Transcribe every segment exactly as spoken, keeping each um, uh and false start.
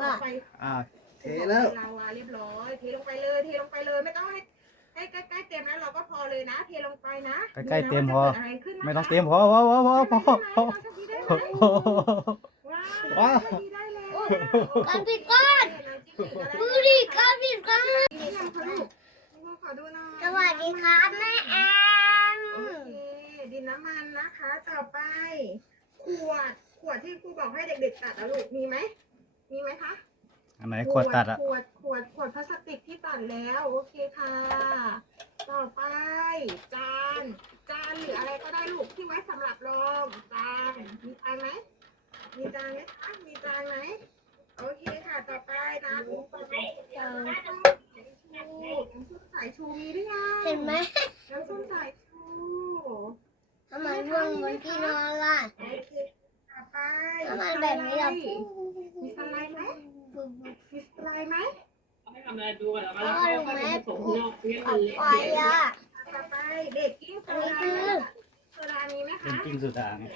ขอไฟอ่าเทแล้วลาวาเรียบร้อยเทลงไปเลยเทลงไปเลยไม่ต้องให้ให้ใกล้ๆเต็มแล้วเราก็พอเลยนะเทลงไปนะใกล้ๆเต็มพออะไรขึ้นนะคะไม่ต้องเต็มพอพอพอพอพอพอได้ไหมว้าวว้าวได้แล้วการปิดก้อนดูดิการปิดก้อนนี่ทำขลูกขอดูหน่อยสวัสดีครับแม่แอมโอเคดินน้ำมันนะคะต่อไปขวดขวดที่ครูบอกให้เด็กๆตัดอะลูกมีไหมมีไหมคะอันไหนขวดตัดอ่ะขวดขวดขวดพลาสติกที่ตัดแล้วโอเคค่ะ ต่อไปจานจานหรืออะไรก็ได้ลูกที่ไว้สำหรับรองจานมีจานไหมมีจานไหมคะมีจานไหมโอเคค่ะต่อไปนะลูกต่อไปจานน้ำส้มน้ำส้มสายชูมีหรือยังเห็นไหมน้ำส้มสายชูทำไมร่วงบนที่นอนล่ะโอเคต่อไปทำไมแบบนี้ล่ะมีสไลด์ไหมมีสไลด์ไหมไม่ทำอะไรดูก่อนแล้วก็พ่อเรารู้ค่อยไหมไปผสมข้างนอกเพื่อนอมันอกเละไปอ่ะต่อไปเบกกิ้งโซดาโซดามีไหมเป็นคะกิ้งสุดาไง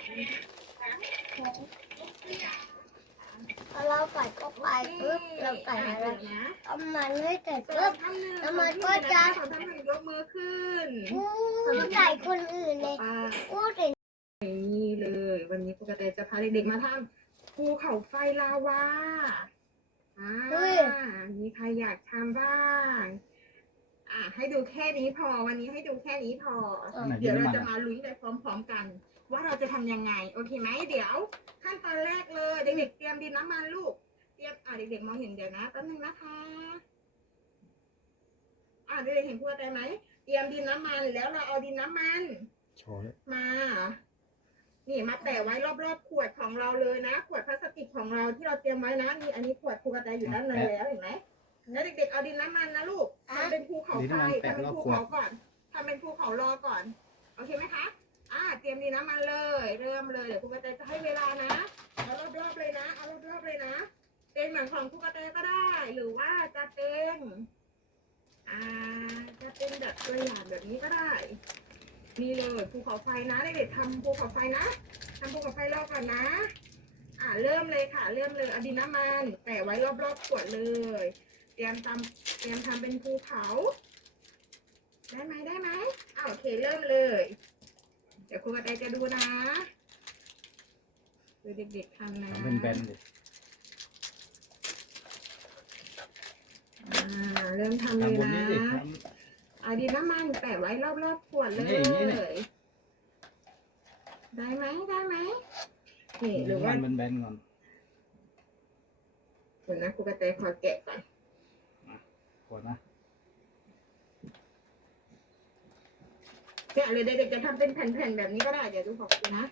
พอเราใส่เข้าไปปุ๊บเราใส่อะไรนะเอามันให้ใส่ปุ๊ปุ๊บบ ทำหนึ่งแล้วมันก็จะทำหนึ่งยกมือขึ้นพูดใส่คนอื่นเลยอ่าพูดใส่นี่เลย วันนี้ปกติจะพาเด็กๆมาทำภูเขาไฟลาวาอ่ามีใครอยากทำบ้าง อ่ะให้ดูแค่นี้พอ วันนี้ให้ดูแค่นี้พออันไหนดิเดี๋นยวเราน้ำมันจะอ่ะมาลุ้นไปพร้อมๆกัน ว่าเราจะทำยังไง โอเคไหมเดี๋ยว ขั้นตอนแรกเลยเด็กๆเตรียมดินน้ำมันลูกเตรียมอ่ะเด็กๆมองเห็นเดี๋ยวนะแป๊บนึงนะคะอ่ะเด็กๆเห็นพูดอะไรไหมเตรียมดินน้ำมันแล้วเราเอาดินน้ำมันโชว์เลยมา นี่มาแปะไว้รอบๆขวดของเราเลยนะ ขวดพลาสติกของเราที่เราเตรียมไว้นะนี่อันนี้ขวดคูกระแตอยู่ด้านในแล้วเห็นไหมแล้วเด็กๆเอาดินน้ำมันนะลูกทำเป็นภูเขาไฟทำเป็นภูเขาก่อนทำเป็นภูเขารอก่อนโอเคไหมคะอ่าเตรียมดินน้ำมันเลย เริ่มเลยเดี๋ยวครูกระแตจะให้เวลานะเอารอบๆเลยนะเอารอบๆเลยนะเป็นเหมือนของครูกระแตก็ได้ หรือว่าจะเป็นอ่าจะเป็นแบบตัวอย่างแบบนี้ก็ได้นี่เลยภูเขาไฟนะเด็กๆทำภูเขาไฟนะทำภูเขาไฟรอก่อนนะ อ่าเริ่มเลยค่ะ เริ่มเลยเอาดินน้ำมันแปะไว้รอบๆขวดเลย เตรียมทำเตรียมทำเป็นภูเขาได้ไหมได้ไหมอ่าโอเคเริ่มเลย เดี๋ยวครูกระแตจะดูนะดูเด็กๆทำนะทำเป็นแบนดิอ่าเริ่มทำเลยทำบนนี้นะดิทเอาดินน้ำมันแปะไว้รอบๆขวดเลนี่อย่างนี้เนี่ยย ได้ไหมได้ไหมำนี่หรือว่ามันเป็นแบนก่อนเดี๋ยวนะครูกระแตขอแกะก่อนขวดนะแกะเลยเด็กๆจะทำเป็นแผ่นๆแบบนี้ก็ได้ เดี๋ยวดูของดูนะ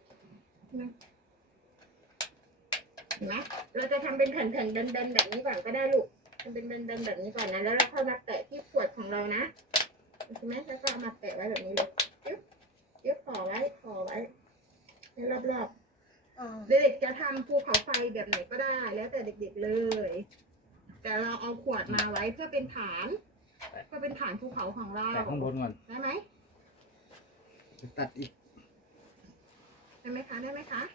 เห็นไหมเราจะทำเป็นแผ่นๆแบนๆแบบนี้ก่อนก็ได้ลูกทำเป็นแบนๆแบบนี้ก่อนนะ แล้วเราค่อยมาแปะที่ขวดของเรานะใช่ไหมแล้วก็เอามาแปะไว้แบบนี้เลยยึบยึบห่อไว้ห่อไว้ให้รอบๆ เด็กๆจะทำภูเขาไฟแบบไหนก็ได้ แล้วแต่เด็กๆเลย แต่เราเอาขวดมาไว้เพื่อเป็นฐาน เพื่อเป็นฐานภูเขาของเราแต่ข้างบนก่อนได้ไหมจะตัดอีกได้ไหมคะได้ไหมคะ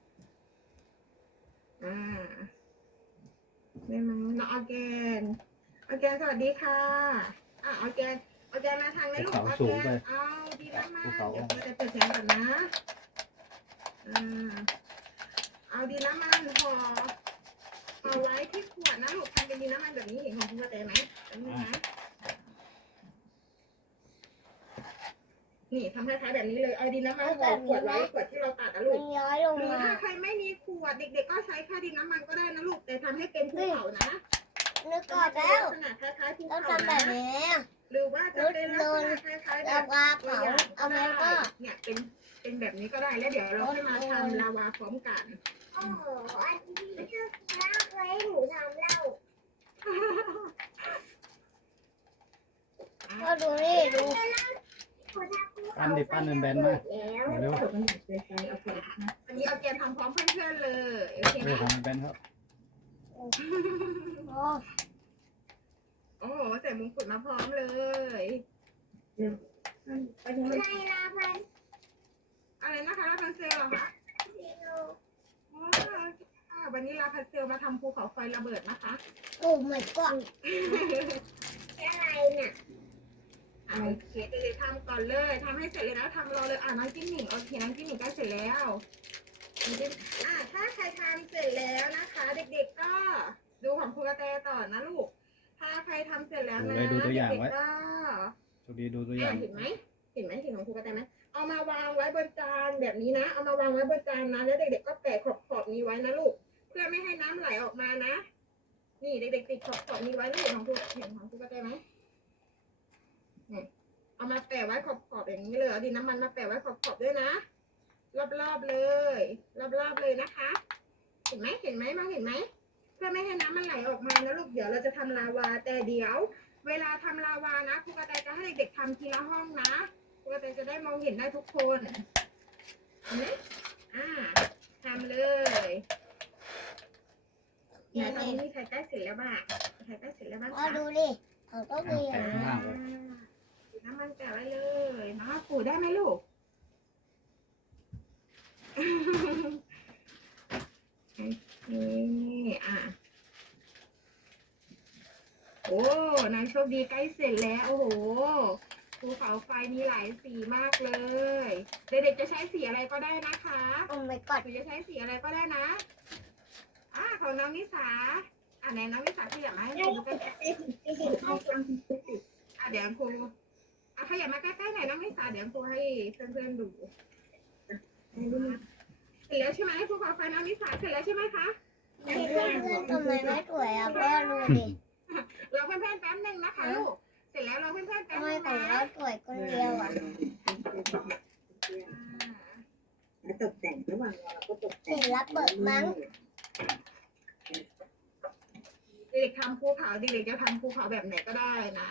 อ่าได้ไหมน้องออร์แกนออร์แกนสวัสดีค่ะอ่าออร์แกนออร์แกนมาทางไหนลูกออร์แกนเอาดีมากๆเดี๋ยวเราจะเปิดเสียงก่อนนะอ่าเอาดีน้ำมันห่อห่อไว้ที่ขวดนะลูกทำเป็นดีน้ำมันแบบนี้เห็นของคุณกระแตไหมอันนี้นะนี่ทำคล้ายๆแบบนี้เลยเอาดินน้ำมันห่อขวดไว้ขวดที่เราตัดนะลูมักนย้อยลงหรือมาถ้าใครไม่มีขวดเด็กๆก็ใช้แค่ดินน้ำมันก็ได้นะลูกแต่ทำให้เป็นภูเขานะนึกก่อนแล้วขนาดคล้ายๆภูต้องเขาทำแบนะบนี้หรือว่าจะเป็นลักษณะคล้ายๆแบแล้วบก็ตัวเผาอย่างเอาก็แล้ได้วก็เนี่ยเป็นเป็นแบบนี้ก็ได้แล้วเดี๋ยวเราค่อยมาทำลาวาพร้อมกันโอ้โหอันนี้ไม่ใช่ลากไว้หนูทำแล้วก็ดูนี่ดูปั้นดิปั้นเป็นแบนมาแล้วเร็ววันนี้เอาแกนทำพร้อมเพื่อนๆเลยโอเคไหมเร็วทำเป็นแบนครับโอ้โอ้โหใส่มงกุฎมาพร้อมเลยไปทำในลาพันอะไรนะคะรับพันเซลเหรอคะอ๋อโอเคค่ะค่ะวันนี้ลาพัสเซลมาทำภูเขาไฟระเบิดนะคะโอ้ my god อะไรเนี่ยอ่าโอเคเดี๋ยวทำก่อนเลยทำให้เสร็จเลยนะทำรอเลยอ่าน้องจิ้มหนิงโอเคน้องจิ้มหนิงใกล้เสร็จแล้วน้องจิ้มอ่าถ้าใครทำเสร็จแล้วนะคะ เด็กๆก็ดูของครูกระแตต่อนะลูกถ้าใครทำเสร็จแล้วนะดูเลยดูตัวอย่างไว้เด็กๆก็โชคดีดูตัวอย่างอ่าเห็นไหมเห็นไหมเห็นของครูกระแตไหมเอามาวางไว้บนจานแบบนี้นะเอามาวางไว้บนจานนะแล้วเด็กๆก็แปะขอบขอบนี้ไว้นะลูกเพื่อไม่ให้น้ำไหลออกมานะนี่เด็กๆติดขอบขอบนี้ไว้นะเห็นของครูเห็นของครูกระแตไหมนี่เอามาแปะไว้ขอบขอบอย่างนี้เลยเอาดินน้ำมันมาแปะไว้ขอบขอบด้วยนะรอบๆเลยรอบๆเลยนะคะ เห็นไหมเห็นไหมมองเห็นไหมเพื่อไม่ให้น้ำมันไหลออกมานะลูกเดี๋ยวเราจะทำลาวาแต่เดี๋ยว เวลาทำลาวานะครูกระแตจะให้เด็กๆทำทีละห้องนะครูกระแตจะได้มองเห็นได้ทุกคนเห็นไหมอ่าทำเลยเดี๋ยวตอนนี้มีใครใกล้เสร็จแล้วบ้างใครใกล้เสร็จแล้วบ้างพ่อคะดูดิเขาก็มีแปะนะข้างล่างไว้ดูน้ำมันแปะไว้เลยเนาะปู่ได้ไหมลูก นี่อ่ะโอ้นางโชคดีใกล้เสร็จแล้วโอ้โหภูเขาไฟมีหลายสีมากเลยเด็กๆจะใช้สีอะไรก็ได้นะคะโอ้ my god หรือจะใช้สีอะไรก็ได้นะอ่าของน้องนิสาอ่าไหนน้องนิสาขยับมาให้ดูกันอ่ะเดี๋ยวครูอ่ะขยับมาใกล้ๆหน่อยน้องนิสาเดี๋ยวครูให้เพื่อนๆดูเสร็จแล้วใช่ไหมภูเขาไฟน้องนิสาเสร็จแล้วใช่ไหมคะเพื่อนทำไมไม่สวยอ่ะพ่อดูดิรอเพื่อนๆแป๊บนึงนะคะลูก เสร็จแล้วรอเพื่อนๆแป๊บทำไมนึงของนะเราสวยคนเดียวอ่ะตกแต่งระหว่างเราก็ตกแต่เห็งนแล้วเปิดมั้งเด็กๆทำภูเขาเด็กๆจะทำภูเขาแบบไหนก็ได้นะ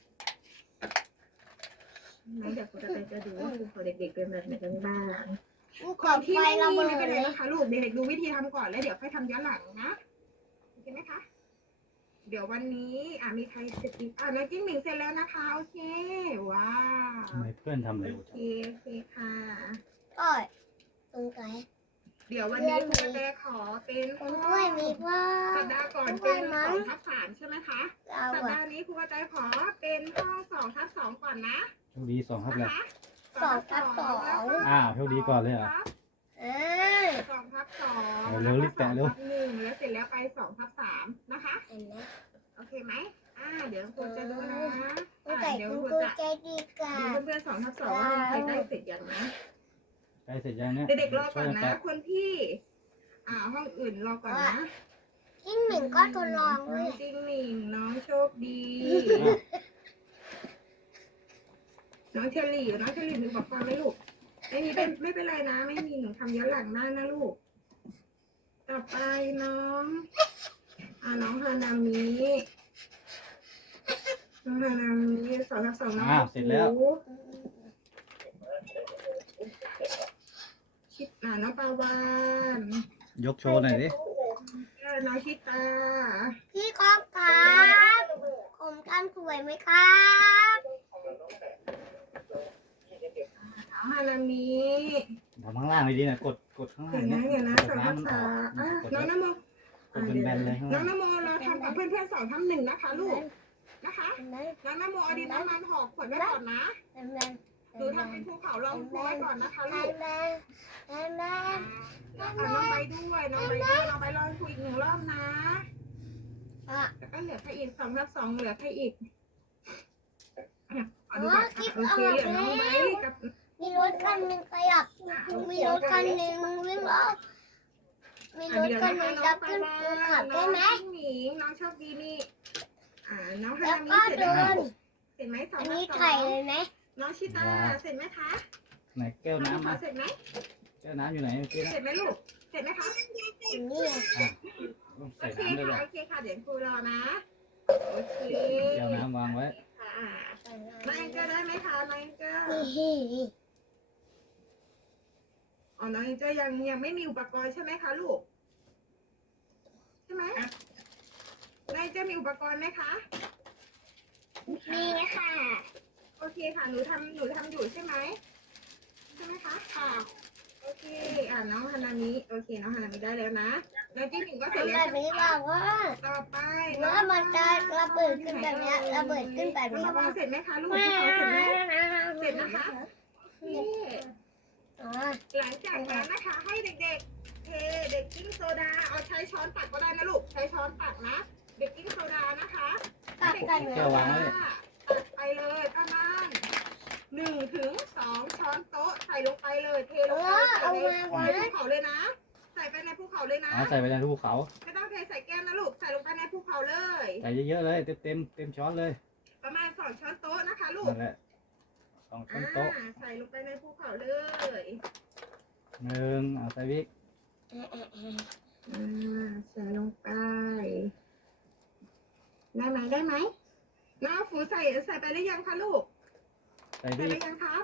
ไม่เดี๋ยวคุณจะไปจะดูว่าภูเขาเด็กๆเป็นแบบไหนกันบ้างภูก่อเขานที่ไฟไม่ระมีเบิไม่ดเป็นไรเลยนะคะลูกเด็กๆดูวิธีทำก่อนแล้วเดี๋ยวค่อยทำย้อนหลังนะโอเคไหมคะ เดี๋ยววันนี้อ่ะมีใครเสร็จอีกอ่ะน้องจิ้งหมิงเสร็จแล้วนะคะโอเคว้าวทำไมเพื่อนทำเร็วโอจัเคงโอเคค่ะโอ้ยตรงไหนเดี๋ยววันนี้คุณกระแตขอเป็นคนด้วยมีพ่อสัปดาห์ก่อนเป็นสองทับสามใช่ไหมคะเราสัปอ่ะดาห์นี้ครูกระแตขอเป็นห้องสองทับสองก่อนนะโชคดีสองครับนะเลยคะสองทับสองอ้าวโชคดีก่อนเลยเหรอเออสองทับสองเร็วๆรีบแปะเร็วสองทับหนึ่งแล้วเสร็จแล้วไปสองทับสามนะคะเห็นไหมโอเคไหมอ่าเดี๋ยวครูจะดูนะผู้อ่าใหญ่เดี๋ยวคุณครูครูจะใจดีกว่าดูเพื่อนๆสองทับสองว่ามีใครได้เสร็จยังนะใกล้เสร็จยังเนี่ยเด็กๆรอช่ก่วอย นกันนะแปะคนที่ อ่าห้องอื่นรอก่อนนะจิ้งหมิงก็ทดลองด้น้วอย งจิ้งหนิงน้องโชคดีอ้าวน้องเชอรี่น้องเชอรี่มีบอกฟังไหมลูกไม่มีเป็นไม่เป็นไรนะ ไม่มีหนูทำย้อนหลังได้นะลูก ต่อไปน้อง อ่าน้องฮานามิน้องฮานามิสองทับสองน้องอ้าวเสร็จแล้วหูชิดอ่าน้องปาวานยกโชว์หน่อยดิเออน้องชิตาพี่ครอบครับผมทำสวยไหมครับน้องฮานามิทำข้างล่างเลยดีนะกดกดข้างล่างเดี๋ยวเนี่นะยเดี๋ยวนะกดสองทับน้ำมันอสาอกมอ่ะกดน้องแล้วนโมกดเป็นแบนๆเลยข้างน้อล่าง งนโมเราทำกับเพื่อนๆสองทับหนึ่งนะคะลูกนะคะเห็นไหมน้องนโมเอาดินน้ำมันห่อขวดไว้ก่อนนะเห็นไหมหนูทำเป็นภูเขาลองภูไว้ก่อนนะคะเห็ลูนกไหมเห็นไหมอ่ะน้องไปด้วยน้องไปด้วยน้องไปลองภูอีกหนึ่งรอบนะอ่ะแล้วก็เหลือแค่อีกสองทับสองเหลือแค่อีกอ่ะเอาดูก่อนอ่ะโอเคเหลือน้องไบกับมีรถคันหนึ่งขยับ มีรถคันหนึ่งวิ่งรอบมีรถคันหนึ่งจะขึ้นภูเขาได้ไหมน้องหมิงน้องโชคดีนี่อ่าน้องฮาแล้วนามิก็เสร็จเดิแล้วนเสร็จไหมสองอันทับนี้สอไข่งเลยไหมน้องชิตาเสร็จไหมคะไหนแก้วน้องน้ำขอนะเสร็จไหมแก้วน้ำอยู่ไหนเมื่อกี้นะเสร็จไหมลูกเสร็จไหมคะอันนี้อ่ะต้องโอใส่เคน้ำด้วยเหรอค่ะโอเคค่ะเดี๋ยวครูรอนะโอเคแก้วน้ำวางไว้ค่ะน้องแองเจอได้ไหมคะน้องแองเจอนี่อ๋อน้องแองเจอยังยังไม่มีอุปกรณ์ใช่ไหมคะลูกใช่ไหมน้องแองเจอมีอุปกรณ์ไหมคะนี่ค่ะโอเคค่ะหนูทำหนูทำอยู่ใช่ไหมใช่ไหมคะค่ะโอโอเคอ่าน้องฮานามิโอเคน้องฮานามิได้แล้วนะน้องจิ้มหญิงก็เสร็จทำแล้แบวบนี้บอกว่าต่อไปเมื่อมันจะระเบิดขึ้นแบบเนี้ยระเบิดขึ้นแบบน้องนี้ระวัว่างเสร็จไหมคะลูกภูเขาเสร็จไหมเสร็จนะคะนี่อ๋อหลังจากนั้นนะคะให้เด็กๆเทเบกกิ้งโซดาเอาใช้ช้อนตักก็ได้นะลูกใช้ช้อนตักนะเบกกิ้งโซดานะคะตัดกันเลแก้ยววางไว้เลยตักไปเลยประมาณหนึ่งถึงสองช้อนโต๊ะใส่ลงไปเลยเทลเองไปอใส่เอาในมาในไว้ภูเขาเลยนะ ใส่ไปในภูเขาเลยนะเอาใส่ไปในภูเขาไม่ต้องเทใส่แก้วนะลูกใส่ลงไปในภูเขาเลยใส่เยอะๆเลยเต็มเต็มเต็มช้อนเลยประมาณสองช้อนโต๊ะนะคะลูกนั่นแหละสองช้อนโต๊ะอ่าใส่ลงไปในภูเขาเลยหนึ่งเอาใส่วิกอ่าใส่ลงไปได้ไหมได้ไหมน้าฟูใส่ใส่ไปหรือยังคะลูกใส่ใส่วิไปกยังครับ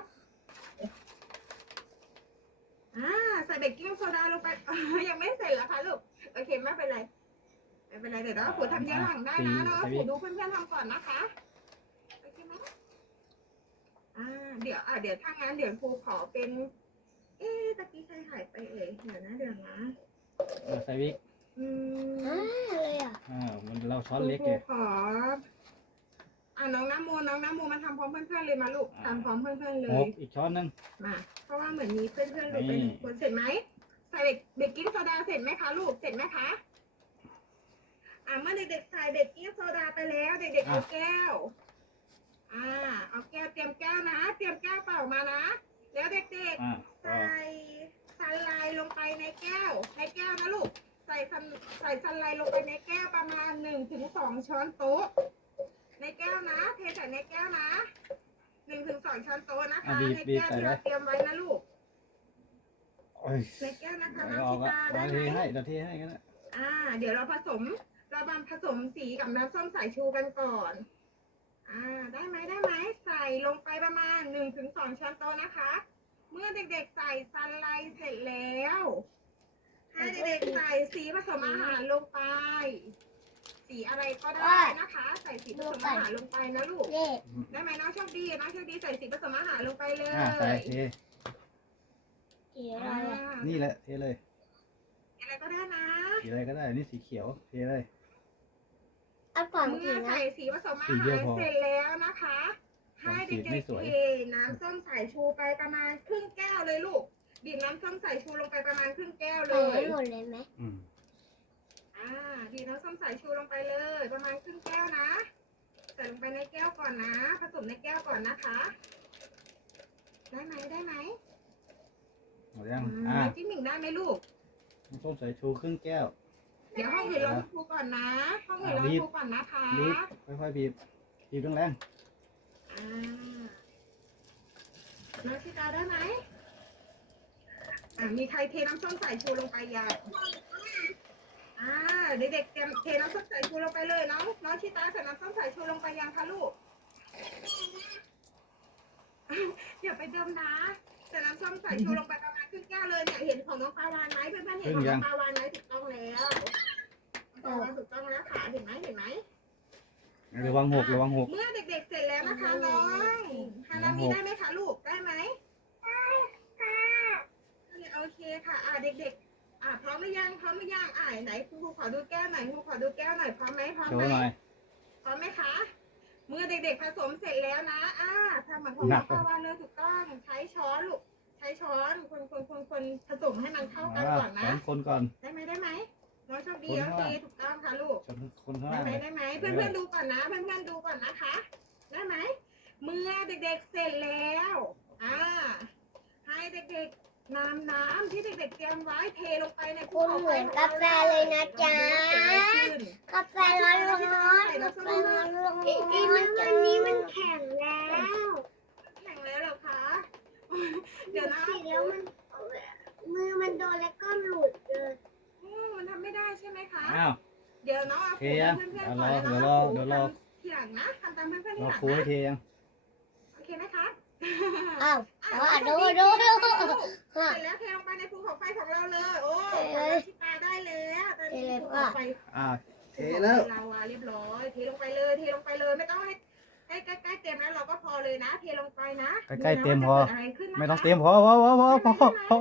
อ่าใส่เบกกิ้งโซดาลงไป ยังไม่เสร็จเหรอคะลูกโอเคไม่เป็นไรไม่เป็นไรเดี๋ยวน้าฟูทำย้อนหลังได้นะน้าฟูดูเพื่อนๆทำก่อนนะคะโอเคไหมอ่าเดี๋ยวอ่าเดี๋ยวถ้างั้นเดี๋ยวครูขอเป็น เอ๊ะตะกี้ใครหายไปเอ่ยเดี๋ยวนะเดี๋ยวนะเอาใส่วิกอืมอ่าเลยอ่ะอ่ามันเราช้อนคุณเล็กคเลรูยขออ่าน้องน้ำโมน้องน้ำโมมาทำพร้อมเพื่อนๆเลยมาลูกทำพร้อมเพื่อนๆเลหยกอีกช้อนหนึงมาเพราะว่าเหมือนมีเพื่อนๆหลุดไปหนึ่งคนเสร็จไหมใส่เบกกิ้งโซดาเสร็จไหมคะลูกเสร็จไหมคะอ่าเมื่อเด็กๆใส่เบกกิ้งโซดาไปแล้วเด็กๆเอาแก้วอ่าเอาแก้วเตรียมแก้วนะ เตรียมแก้วเปล่ามานะแล้วเด็กๆอ่าใส่ซันไลน์ลงไปในแก้วในแก้วนะลูกใส่ซันใส่ซันไลน์ลงไปในแก้วประมาณหนึ่งถึงสองช้อนโต๊ะในแก้วนะเทใส่ในแก้วนะหนึ่งถึงสองช้อนโต๊ะนะคะในแก้วที่เราเตรียมไว้นะลูกโอ้ยในแก้วนะคะไม่น้องออกชิอ่ะตาได้เราไหเทมให้เราเทให้กันนะอ่า เดี๋ยวเราผสมเราบำผสมสีกับน้ำส้มสายชูกันก่อนอ่าได้ไหมได้ไหมใส่ลงไปประมาณหนึ่งถึงสองช้อนโต๊ะนะคะ เมื่อเด็กๆใส่ซันไลท์เสร็จแล้วให้เด็กๆใส่สีผสมอาหารลงไป สีอะไรก็ได้นะคะ ใส่สีผสมอาหารลงไปนะลูกเย่ได้ไหมน้องโชคดีน้องโชคดีใส่สีผสมอาหารลงไปเลยอ่าใส่เทสีอะไรอ่าอ่ะนี่แหละเทเลยอะไรก็ได้นะสีอะไรก็ได้นี่สีเขียวเทเลยเอาก่อนสีเมื่อนะใส่สีผสมอาสีเดีหายวรพอเสร็จแล้วนะคะ ให้สีเด็ไม่กสวยๆเทน้ำส้มสายชูไปประมาณครึ่งแก้วเลยลูกบีบน้ำส้มสายชูลงไปประมาณครึ่งแก้วเลใส่ยให้หมดเลยไหมอืมอ่าบีบน้ำส้มสายชูลงไปเลย ประมาณครึ่งแก้วนะใส่ลงไปในแก้วก่อนนะ ผสมในแก้วก่อนนะคะ ได้ไหมได้ไหมหมดยังอืมอ่าจิ้มหมิ่งได้ไหมลูกน้ำส้มสายชูครึ่งแก้วเดี๋ยวห้องอื่นรอคุณครูก่อนนะห้องอื่นรออ่าบีคุณบครูก่อนนะคะบีบค่อยๆบีบบีบแรงอ่าน้องชิตาได้ไหมอ่ามีใครเทน้ำส้มสายชูลงไปยังอ่าเด็กๆเตรียมเทน้ำส้มสายชูลงไปเลยน้องน้องชิตาใส่น้ำส้มสายชูลงไปยังคะลูกอย่าไปเดิมนะใส่น้ำส้มสายชูลงไปประมาณครึ่งแก้วเลยเนี่ยเห็นของน้องปาวานไหมเพื่อนๆเห็นของน้องปาวานไหมถูกต้องแล้วน้องปาวานถูกต้องแล้วค่ะเห็นไหมเห็นไหมๆระวังหกระวังหกเมื่อเด็กๆเสร็จแล้วนะคะน้องฮานามิได้ไหมคะลูกได้ไหมได้ค่ะโอเคค่ะอ่าเด็กๆอ่าพร้อมหรือยังพร้อมหรือยังอ่าไหนครูขอดูแก้วหน่อยครูขอดูแก้วหน่อยพร้อมไหมพร้อมโชไหมว์หน่อยพร้อมไหมคะเมื่อเด็กๆผสมเสร็จแล้วนะอ่าทำเหมือนของน้องปาวานเลยถูกต้องใช้ช้อนลูกใช้ช้อนคนคนคนคนผสมให้มันเข้ากันอ่าก่อนสนะองคนก่อนได้ไหมได้ไหมน้องโชคดีคนโอข้างเคล่างถูกต้องค่ะลูกชนคนข้างได้ล่างไหมเลยได้ไหมเพื่อนๆดูก่อนนะเพื่อนๆดูก่อนนะคะ ได้ไหมเมื่อเด็กๆเสร็จแล้วอ่าให้เด็กๆนำน้ำที่เด็กๆเตรียมไว้เทลงไปในภูคุณเขาเหไฟมือนของกาเราแฟเลยนะจ๊ะขึ้นกาแฟร้อนร้อนกาแฟร้อนร้อนอันนี้มันแข็งแล้วแข่งแล้วเหรอคะเดี๋ยวนะติดแล้วมันมือมันโดนแล้วก็หลุดเลยอืมมันทำไม่ได้ใช่ไหมคะอ้าวเดี๋ยวน้องเอาเทผูยังเพื่อนเอาๆรก่ออนแล้วเดี๋ยวรน้อองเดี๋ยวรอทำทีหลังนะทำตามเพื่อนๆทีรอหลังครูให้นะเทยังโอเคไหมคะอ้าวอ่ะอ๋อน้องดูโชคดูดีดูเสร็จแล้วเทลงไปในภูเขาไฟของเราเลย โอ้เทเลยชิตาได้แล้วตอนนี้เทเลยภูเขาไฟอ่าเทภูเขาไฟแล้วลาวาเรียบร้อย เทลงไปเลยเทลงไปเลยไม่ต้องให้ให้ล้ใกล้ใกล้เต็มแล้วเราก็พอเลยนะเทลงไปนะใกล้ๆเต็มพอดูนะว่าจะกิดอะไรขึ้นนะคะไม่ต้องเตรียมพอพอพอพอพอพอ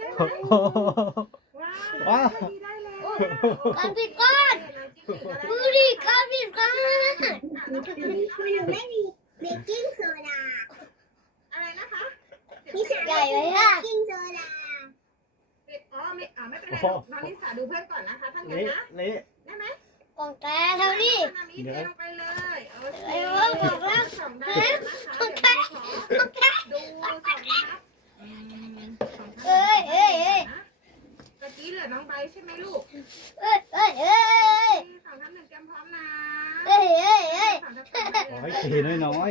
ว้าวว้าวได้แล้วการปิดก้อนดูดิการปิดก้อนมันไม่มีเบกกิ้งโซดาอะไรนะคะพี่สาวใหญ่เลยค่ะเบกกิ้งโซดาอ๋อไม่อ๋อไม่เป็นไรลูกน้องนิสาดูเพื่อนก่อนนะคะท่านเงินเละนะเละได้ไหมกล่องแต่เท่านี้น้ำนี้เทลงไปเลยโอเคเอ้ยว่าบอกแล้วสองได้แล้วนะคะเดี๋ยวขอดูสองครับอืมสองครับเอ้ยเอ้ยเอ้ยตะกี้เหลือน้องใบใช่ไหมลูกเอ้ยเอ้ยเอ้ยสองทับหนึ่งเตรียมพร้อมนะเอ้ยเอ้ยเอ้ยสองทับสองได้ขอเลยให้เทน้อย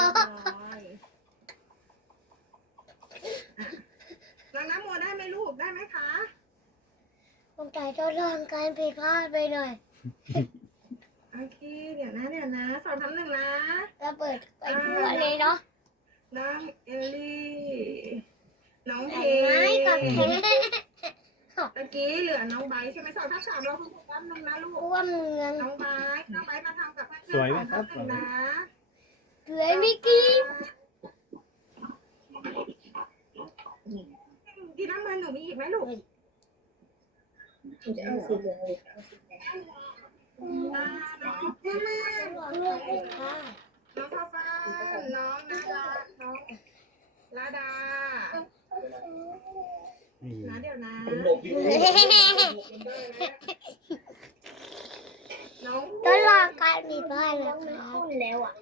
น้องน้ำโมได้ไหมลูกได้ไหมคะกล่องแต่จะลองการผิดพลาดไปหน่อยโอเคเดี๋ยวนะเดี๋ยวนะสองทับหนึ่งนะแล้วเปิดไปทั่วเลยเนาะน้องเอลลี่น้องเพไม้กับแท้ตะกี้เหลือน้องใบใช่ไหมสองทับสามเราคุณครูแป๊บนึงนะลูกทั่วเมืองน้องใบน้องใบมาทำกับเพื่อนๆสวยไหมสองครัทับบหนึ่งนะสวยมิกกี้ดีน้ำมันหนูมีอีกไหมลูกจะเอาสีเหลืองหรือเอาสีแดงอ่าน้อง น้องข้าวฟ่านน้องนาดาน้องลาดานี่นะเดี๋ยวนะ น้องทดลองการผิดพลาดนะคะคุณแล้วอ่ะ